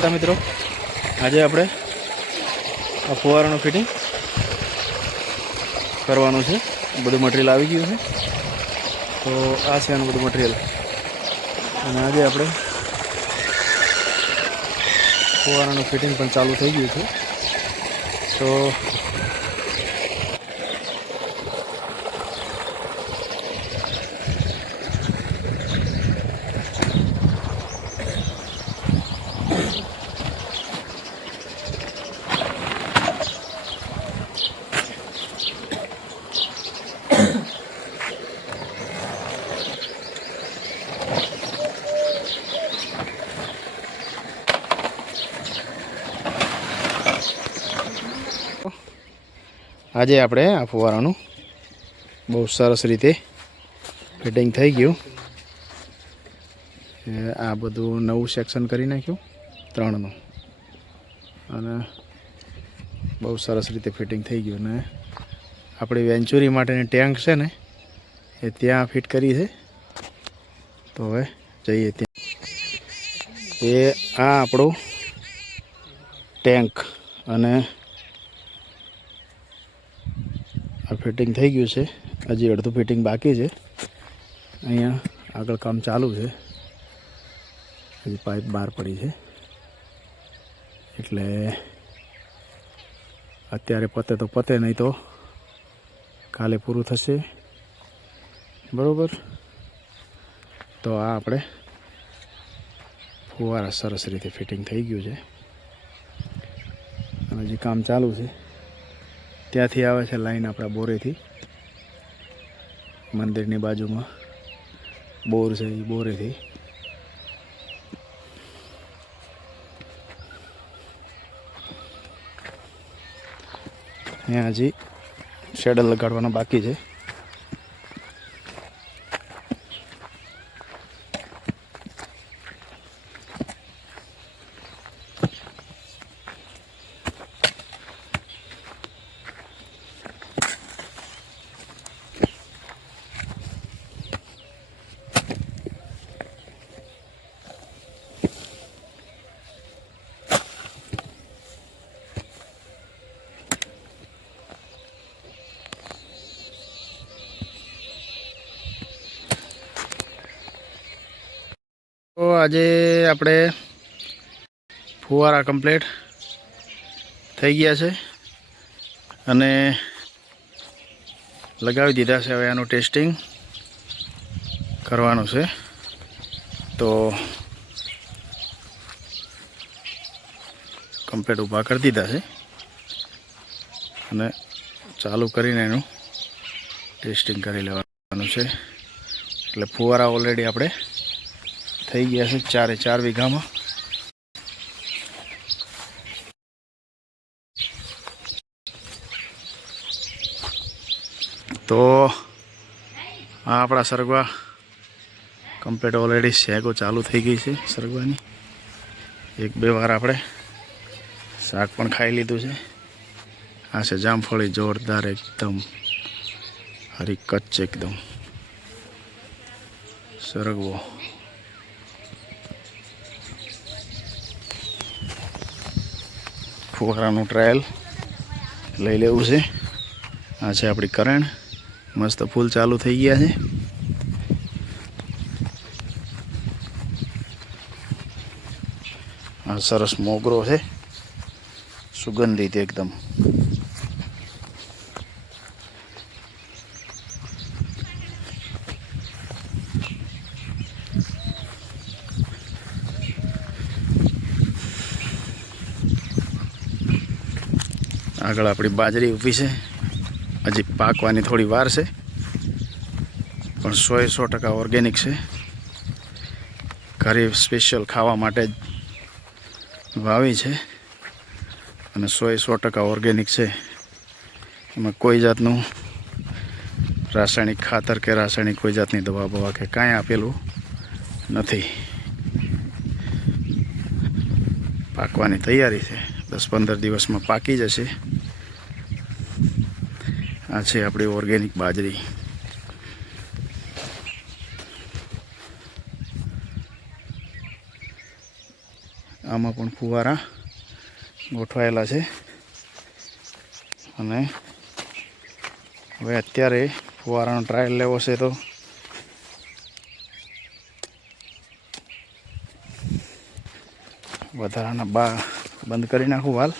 મિત્રો આજે આપણે આ ફુવારાનું ફિટિંગ કરવાનું છે. બધું મટીરિયલ આવી ગયું છે. તો આ છે આનું બધું મટીરિયલ અને આજે આપણે ફુવારાનું ફિટિંગ પણ ચાલુ થઈ ગયું છે. તો આજે આપણે આ ફુવારાનું બહુ સરસ રીતે ફિટિંગ થઈ ગયું. આ બધું નવું સેક્શન કરી નાખ્યું 3નું અને બહુ સરસ રીતે ફિટિંગ થઈ ગયું. ને આપણી વેન્ચુરી માટેની ટેન્ક છે ને એ ત્યાં ફિટ કરી છે. તો હવે જઈએ ત્યાં. એ આ આપણું ટેન્ક અને આ ફિટિંગ થઈ ગયું છે. હજી અડધું ફિટિંગ બાકી છે. અહીંયા આગળ કામ ચાલુ છે. હજી પાઇપ બહાર પડી છે એટલે અત્યારે પતે તો પતે, નહીં તો કાલે પૂરું થશે. બરાબર. તો આ આપણે ફુવારા સરસ રીતે ફિટિંગ થઈ ગયું છે અને હજી કામ ચાલુ છે. ત્યાંથી આવે છે લાઈન આપણા બોરેથી. મંદિરની બાજુમાં બોર છે, એ બોરેથી અહીંયા હજી શેડલ લગાડવાના બાકી છે. તો આજે આપણે ફુવારા કમ્પ્લીટ થઈ ગયા છે અને લગાવી દીધા છે. હવે આનું ટેસ્ટિંગ કરવાનું છે. તો કમ્પ્લીટ ઊભા કરી દીધા છે અને ચાલુ કરીને એનું ટેસ્ટિંગ કરી લેવાનું છે. એટલે ફુવારા ઓલરેડી આપણે થઈ ગયા છે 4 વીઘામાં. તો આ આપણા સરગવા કમ્પ્લીટ ઓલરેડી શેગો ચાલુ થઈ ગઈ છે સરગવાની. 1-2 વાર આપણે શાક પણ ખાઈ લીધું છે. આ છે જામફળી, જોરદાર એકદમ હરી કચ્ચ એકદમ સરગવો. ફુવારાનું ટ્રાયલ લઈ લેવું છે. આ છે આપણી કરેણ. મસ્ત ફૂલ ચાલુ થઈ ગયા છે. આ સરસ મોગરો છે, સુગંધિત એકદમ. આગળ આપણી બાજરી ઊભી છે. હજી પાકવાની થોડી વાર છે પણ 100% ઓર્ગેનિક છે. ઘરે સ્પેશિયલ ખાવા માટે જ વાવી છે અને 100% ઓર્ગેનિક છે. એમાં કોઈ જાતનું રાસાયણિક ખાતર કે રાસાયણિક કોઈ જાતની દવા બવા કે કાંઈ આપેલું નથી. પાકવાની તૈયારી છે. 10-15 દિવસમાં પાકી જશે. આ છે આપણી ઓર્ગેનિક બાજરી. આમાં પણ ફુવારા ગોઠવાયેલા છે અને હવે અત્યારે ફુવારાનો ટ્રાયલ લેવો છે તો વધારાના બા બંધ કરી નાખું હાલ.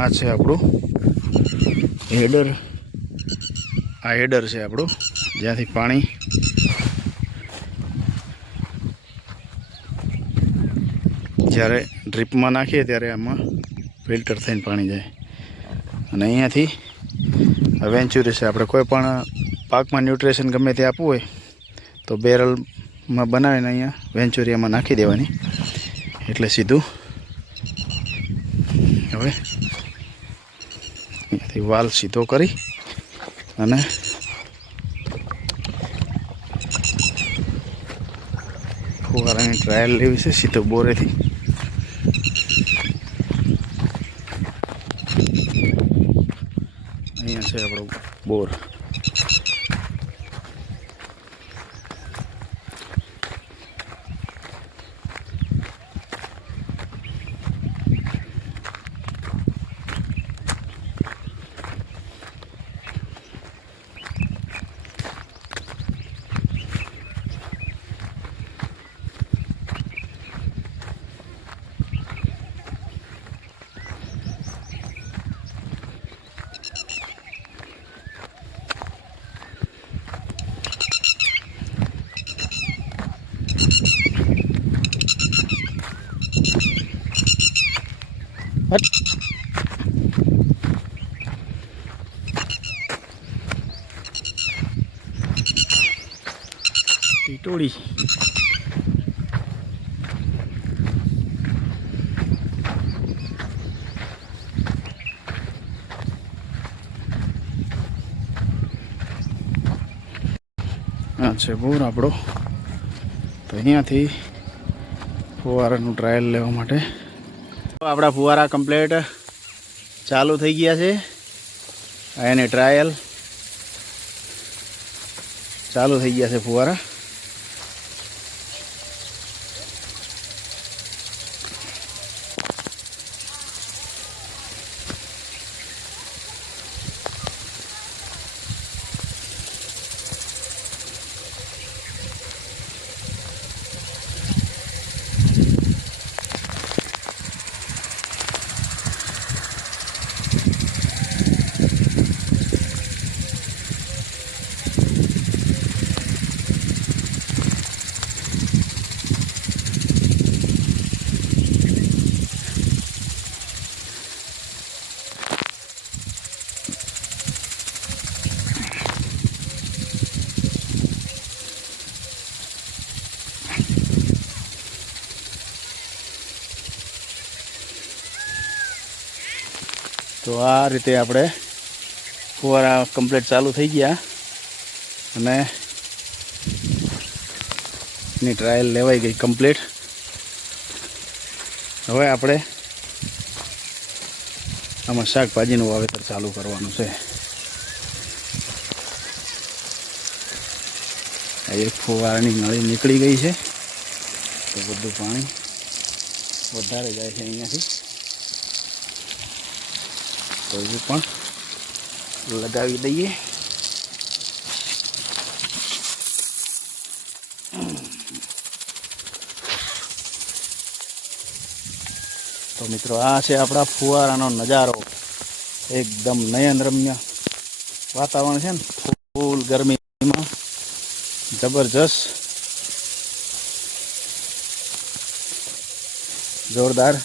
આ છે આપણું હેડર. આ હેડર છે આપણું, જ્યાંથી પાણી જ્યારે ડ્રીપમાં નાખીએ ત્યારે આમાં ફિલ્ટર થઈને પાણી જાય. અને અહીંયાથી વેન્ચ્યુરી છે. આપણે કોઈ પણ પાકમાં ન્યુટ્રિશન ગમે તે આપવું હોય તો બેરલમાં બનાવીને અહીંયા વેન્ચ્યુરિયામાં નાખી દેવાની, એટલે સીધું હવે અહીંયાથી વાલ સીધો કરી અને ફુવારાની ટ્રાયલ લેવી છે સીધો બોરેથી. અહીંયા છે આપણો બોર. ટીટોળી આ છે બોર આપણો. તો અહીંયાથી ફુવારાનું ટ્રાયલ લેવા માટે આપણા ફુવારા કમ્પ્લીટ ચાલુ થઈ ગયા છે. એની ટ્રાયલ ચાલુ થઈ ગયા છે ફુવારા. તો આ રીતે આપણે ફુવારા કમ્પ્લીટ ચાલુ થઈ ગયા અને એની ટ્રાયલ લેવાઈ ગઈ કમ્પ્લીટ. હવે આપણે આમાં શાકભાજીનું વાવેતર ચાલુ કરવાનું છે. એક ફુવારાની નળી નીકળી ગઈ છે, તો બધું પાણી વધારે જાય છે અહીંયાથી. તો એ પણ લગાવી દઈએ. તો મિત્રો આ છે આપણા ફુવારાનો નજારો. એકદમ નયનરમ્ય વાતાવરણ છે ને, ફૂલ ગરમીમાં જબરજસ્ત જોરદાર